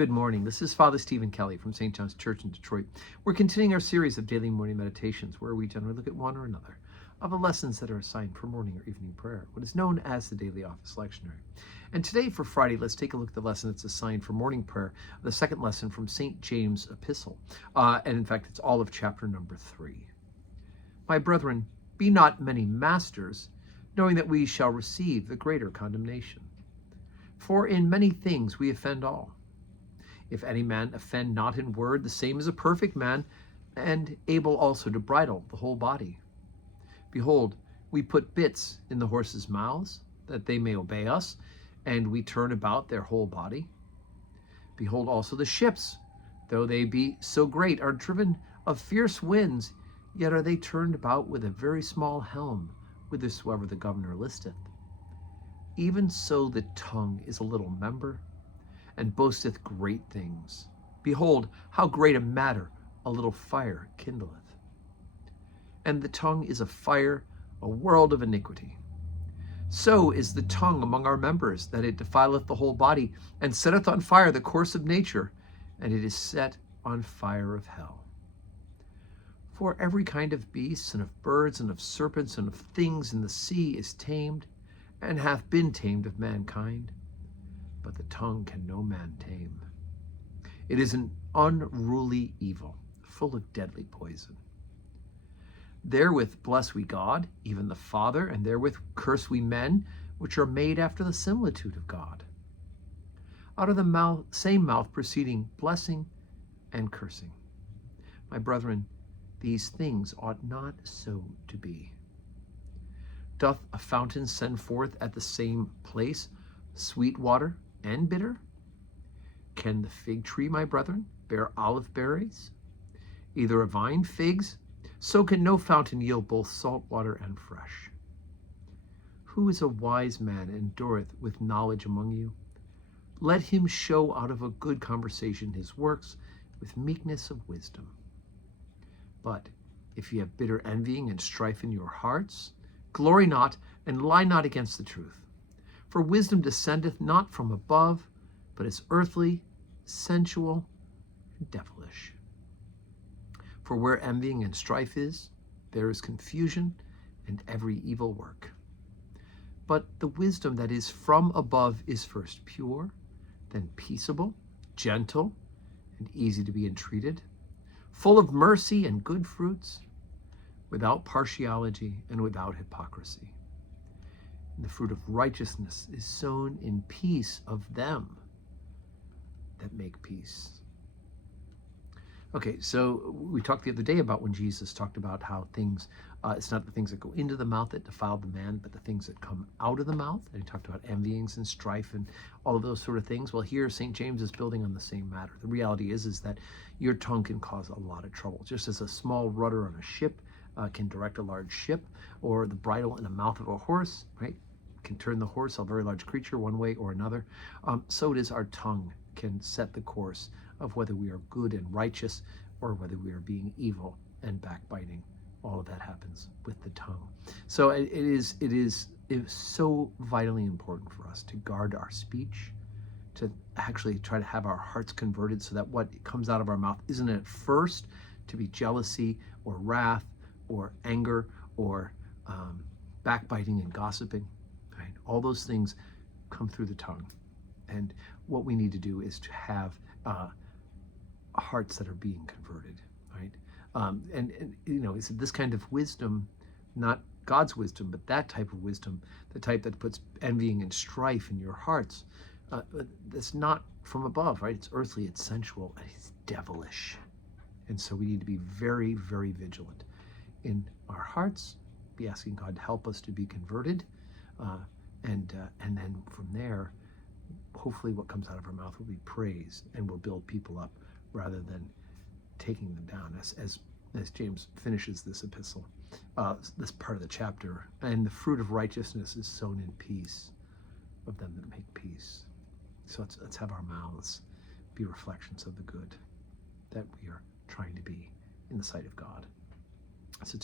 Good morning. This is Father Stephen Kelly from St. John's Church in Detroit. We're continuing our series of daily morning meditations where we generally look at one or another of the lessons that are assigned for morning or evening prayer, what is known as the Daily Office Lectionary. And today for Friday, let's take a look at the lesson that's assigned for morning prayer, the second lesson from St. James' Epistle. And in fact, it's all of chapter number 3. My brethren, be not many masters, knowing that we shall receive the greater condemnation. For in many things we offend all. If any man offend not in word, the same is a perfect man, and able also to bridle the whole body. Behold, we put bits in the horses' mouths, that they may obey us, and we turn about their whole body. Behold also the ships, though they be so great, are driven of fierce winds, yet are they turned about with a very small helm, whithersoever the governor listeth. Even so the tongue is a little member, and boasteth great things. Behold, how great a matter a little fire kindleth. And the tongue is a fire, a world of iniquity. So is the tongue among our members, that it defileth the whole body, and setteth on fire the course of nature, and it is set on fire of hell. For every kind of beasts, and of birds, and of serpents, and of things in the sea is tamed, and hath been tamed of mankind. But the tongue can no man tame. It is an unruly evil, full of deadly poison. Therewith bless we God, even the Father, and therewith curse we men, which are made after the similitude of God. Out of the same mouth proceeding blessing and cursing. My brethren, these things ought not so to be. Doth a fountain send forth at the same place sweet water and bitter? Can the fig tree, my brethren, bear olive berries? Either a vine figs, so can no fountain yield both salt water and fresh. Who is a wise man and endureth with knowledge among you? Let him show out of a good conversation his works with meekness of wisdom. But if ye have bitter envying and strife in your hearts, glory not and lie not against the truth. For wisdom descendeth not from above, but is earthly, sensual, and devilish. For where envying and strife is, there is confusion and every evil work. But the wisdom that is from above is first pure, then peaceable, gentle, and easy to be entreated, full of mercy and good fruits, without partiality and without hypocrisy. And the fruit of righteousness is sown in peace of them that make peace. Okay, so we talked the other day about when Jesus talked about how things, it's not the things that go into the mouth that defile the man, but the things that come out of the mouth. And he talked about envyings and strife and all of those sort of things. Well, here St. James is building on the same matter. The reality is that your tongue can cause a lot of trouble. Just as a small rudder on a ship can direct a large ship, or the bridle in the mouth of a horse, right, can turn the horse, a very large creature, one way or another. So it is our tongue can set the course of whether we are good and righteous or whether we are being evil and backbiting. All of that happens with the tongue. So it is so vitally important for us to guard our speech, to actually try to have our hearts converted so that what comes out of our mouth isn't at first to be jealousy or wrath or anger or backbiting and gossiping. Right? All those things come through the tongue. And what we need to do is to have hearts that are being converted, right? And you know, it's this kind of wisdom, not God's wisdom, but that type of wisdom, the type that puts envying and strife in your hearts, that's not from above, right? It's earthly, it's sensual, and it's devilish. And so we need to be very, very vigilant in our hearts, be asking God to help us to be converted, and then from there, hopefully what comes out of our mouth will be praise and will build people up rather than taking them down, as James finishes this epistle, this part of the chapter. And the fruit of righteousness is sown in peace of them that make peace. So let's have our mouths be reflections of the good that we are trying to be in the sight of God. So